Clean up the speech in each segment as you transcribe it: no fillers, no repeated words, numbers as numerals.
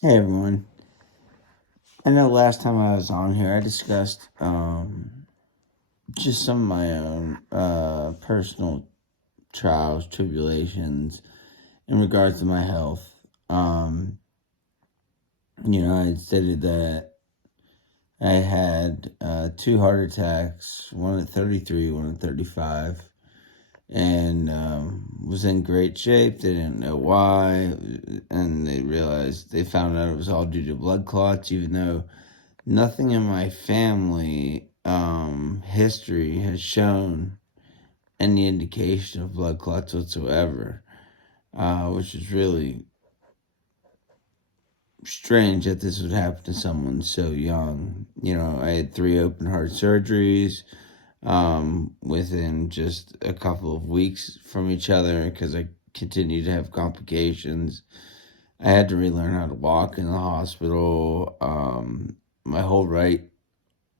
Hey everyone. I know last time I was on here I discussed just some of my own personal trials, tribulations in regards to my health. Um, I stated that I had two heart attacks, one at 33, one at 35, and was in great shape. They didn't know why, and they found out it was all due to blood clots, even though nothing in my family history has shown any indication of blood clots whatsoever, which is really strange that this would happen to someone so young. I had three open heart surgeries within just a couple of weeks from each other because I continued to have complications. I had to relearn how to walk in the hospital. My whole right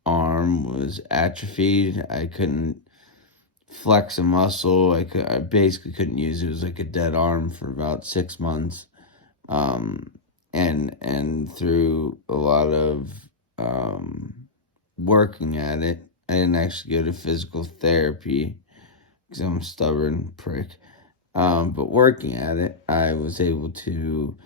arm was atrophied. I couldn't flex a muscle. I basically couldn't use it. It was like a dead arm for about 6 months. Um, and through a lot of working at it, I didn't actually go to physical therapy because I'm a stubborn prick. But working at it, I was able to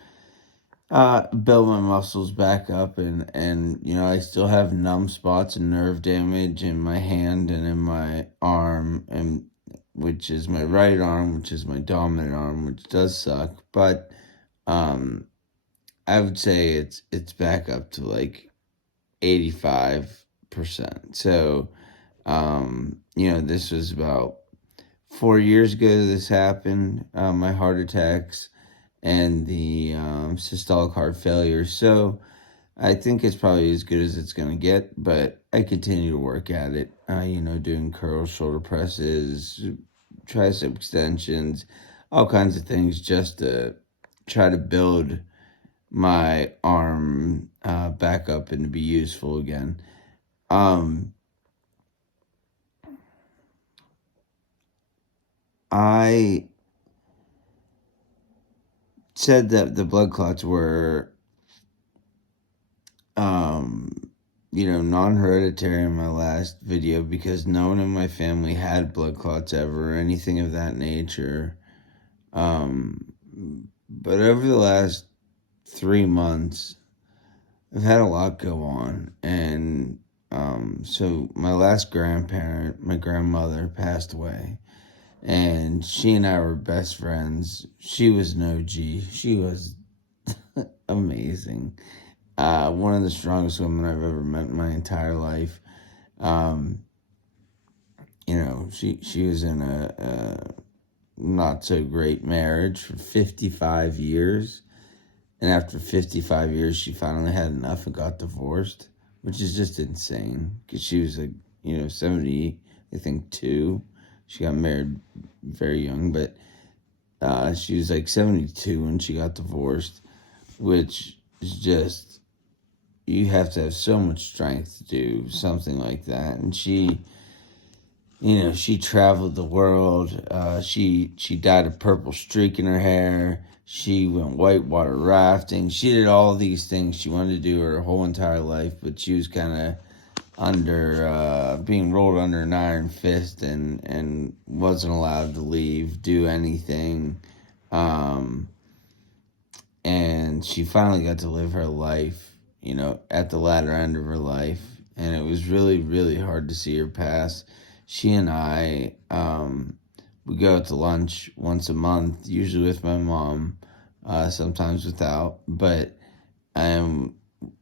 build my muscles back up, and I still have numb spots and nerve damage in my hand and in my arm, and which is my right arm, which is my dominant arm, which does suck. But um, I would say it's back up to like 85%. So this was about 4 years ago. This happened. My heart attacks and the systolic heart failure. So I think it's probably as good as it's going to get, but I continue to work at it. Doing curls, shoulder presses, tricep extensions, all kinds of things just to try to build my arm back up and to be useful again. Um, I said that the blood clots were non-hereditary in my last video because no one in my family had blood clots ever or anything of that nature. Um, but over the last 3 months, I've had a lot go on. And so my last grandparent, my grandmother, passed away. And she and I were best friends. She was an OG. She was amazing. One of the strongest women I've ever met in my entire life. Um, she was in a not so great marriage for 55 years. And after 55 years, she finally had enough and got divorced, which is just insane because she was like, 70, I think, two. She got married very young, but she was like 72 when she got divorced, which is just, you have to have so much strength to do something like that. And she traveled the world. She dyed a purple streak in her hair. She went whitewater rafting. She did all these things she wanted to do her whole entire life, but she was kind of being rolled under an iron fist and wasn't allowed to leave, do anything. Um, and she finally got to live her life, at the latter end of her life. And it was really, really hard to see her pass. She and I, we go out to lunch once a month, usually with my mom, sometimes without. But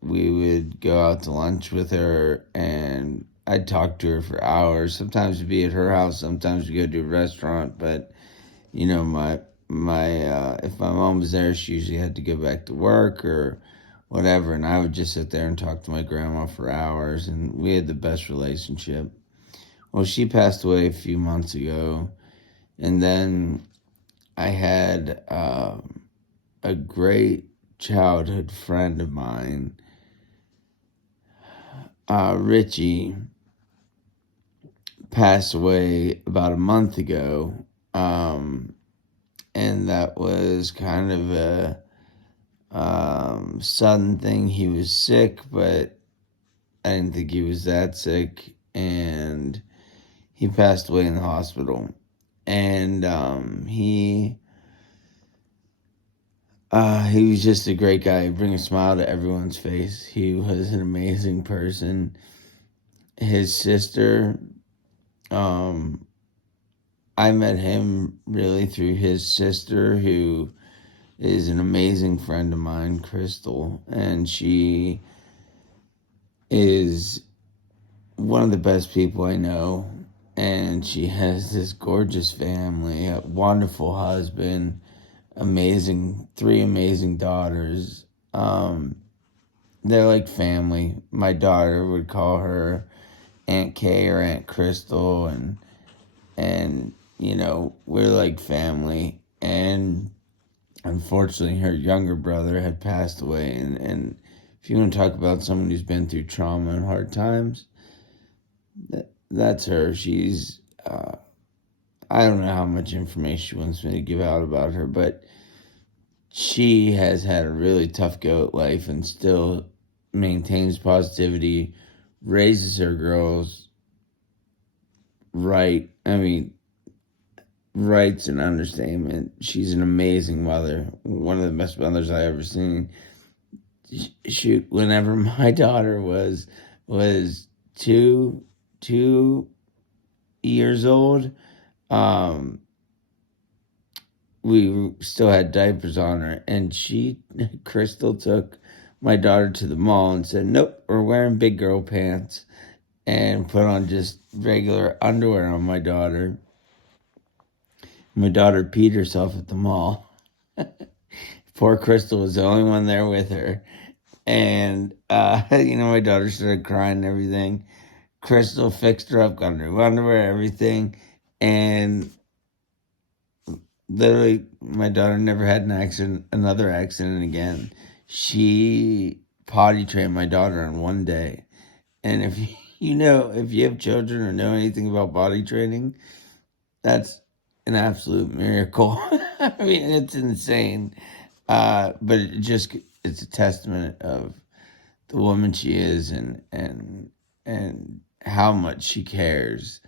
we would go out to lunch with her, and I'd talk to her for hours. Sometimes we'd be at her house, sometimes we go to a restaurant. But my if my mom was there, she usually had to go back to work or whatever, and I would just sit there and talk to my grandma for hours, and we had the best relationship. Well, she passed away a few months ago, and then I had a great childhood friend of mine, Richie, passed away about a month ago. And that was kind of sudden thing. He was sick, but I didn't think he was that sick, and he passed away in the hospital. And he was just a great guy. He'd bring a smile to everyone's face. He was an amazing person. His sister, I met him really through his sister, who is an amazing friend of mine, Crystal, and she is one of the best people I know. And she has this gorgeous family, a wonderful husband, three amazing daughters. They're like family. My daughter would call her Aunt Kay or Aunt Crystal, and we're like family. And unfortunately, her younger brother had passed away, and if you want to talk about someone who's been through trauma and hard times, that's her. She's I don't know how much information she wants me to give out about her, but she has had a really tough go at life and still maintains positivity, raises her girls right. I mean, right's an understatement. She's an amazing mother, one of the best mothers I ever seen. Shoot, whenever my daughter was 2 years old, we still had diapers on her, and Crystal took my daughter to the mall and said, "Nope, we're wearing big girl pants," and put on just regular underwear on my daughter. My daughter peed herself at the mall. Poor Crystal was the only one there with her. And, my daughter started crying and everything. Crystal fixed her up, got her underwear, everything. And literally, my daughter never had another accident again. She potty trained my daughter in one day. And if if you have children or know anything about potty training, that's an absolute miracle. I mean, it's insane. But it's a testament of the woman she is, and how much she cares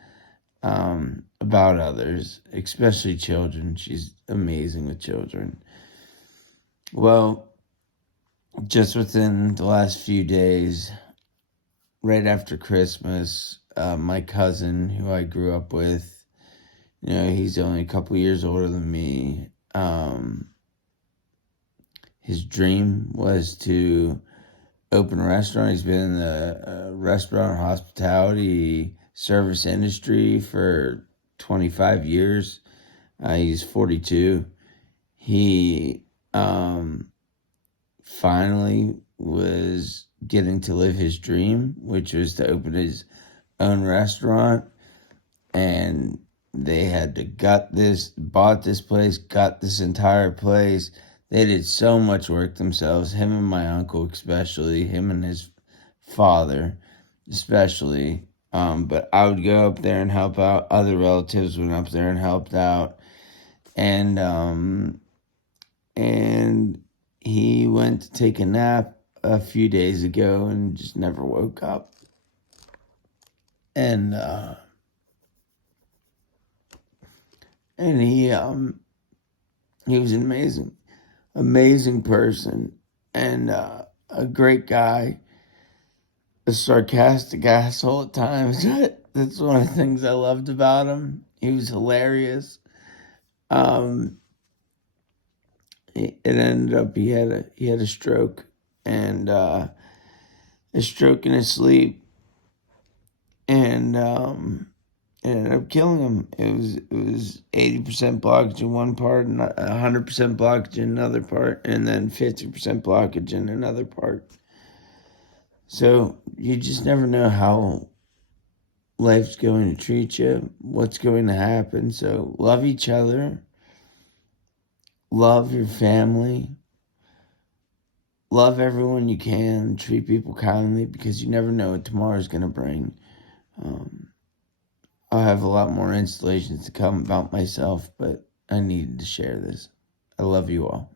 about others, especially children. She's amazing with children. Well, just within the last few days, right after Christmas, my cousin, who I grew up with, he's only a couple years older than me. His dream was to open a restaurant. He's been in the restaurant hospitality service industry for 25 years. He's 42. He finally was getting to live his dream, which was to open his own restaurant. And they had to bought this place, gut this entire place. They did so much work themselves, him and my uncle especially, him and his father especially. But I would go up there and help out. Other relatives went up there and helped out. And he went to take a nap a few days ago and just never woke up. And he was an amazing person, and a great guy, a sarcastic asshole at times. That's one of the things I loved about him. He was hilarious. It ended up he had a stroke, and a stroke in his sleep, and it ended up killing him. It was 80% blockage in one part, and 100% blockage in another part, and then 50% blockage in another part. So you just never know how life's going to treat you, what's going to happen. So love each other, love your family, love everyone you can, treat people kindly, because you never know what tomorrow's going to bring. I'll have a lot more installations to come about myself, but I needed to share this. I love you all.